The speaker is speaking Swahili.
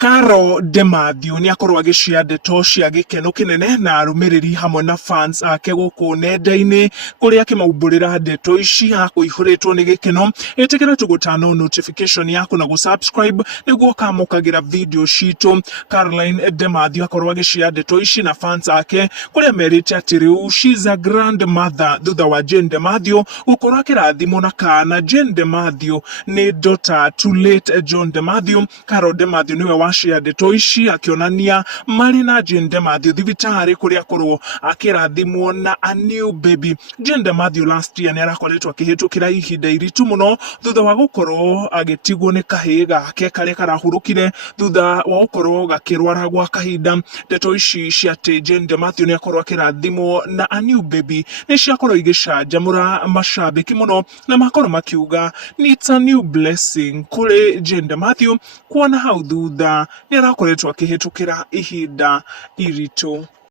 Karo Demathew ni akorwo agĩcia ndeto cia Gikeno Kinene na arũmĩrĩri hamwe na fans ake gũkũ nenda-inĩ kũrĩa akĩmaumbũrĩra ndeto ici akũihũrĩtwo nĩ Gikeno. Ĩtĩkĩra tũgũtano notification yaku na gũsubscribe nĩguo kamũkagĩra video citũ. Caroline Demathew akorwo agĩcia ndeto ici na fans ake kũrĩa merĩte atĩ rĩu she's a grandmother thutha wa Jane Demathew gũkorwo akĩrathimwo na kana. Jane Demathew nĩ daughter to late John Demathew. Karo Demathew niwe washia ndeto ici akionania marĩ na Jane Demathew thibitarĩ kũrĩa akorwo akĩrathimwo na a new baby. Jane Demathew last year nĩ arakoretwo akĩhĩtũkĩra ihinda iritu mũno thutha wa gũkorwo agĩtigwo nĩ kahĩĩ gake karĩa karahurũkire thutha wa gũkorwo gakĩrwara gwa kahinda. Ndeto ici cia atĩ Jane Demathew nĩ akorwo akĩrathimwo na a new baby nĩ ciakorwo igĩcanjamũra macambĩki mũno na makorwo makiuga it's a new blessing kũrĩ Jane Demathew kuona hau thutha nĩ arakoretwo akĩhĩtũkĩra ihinda iritũ.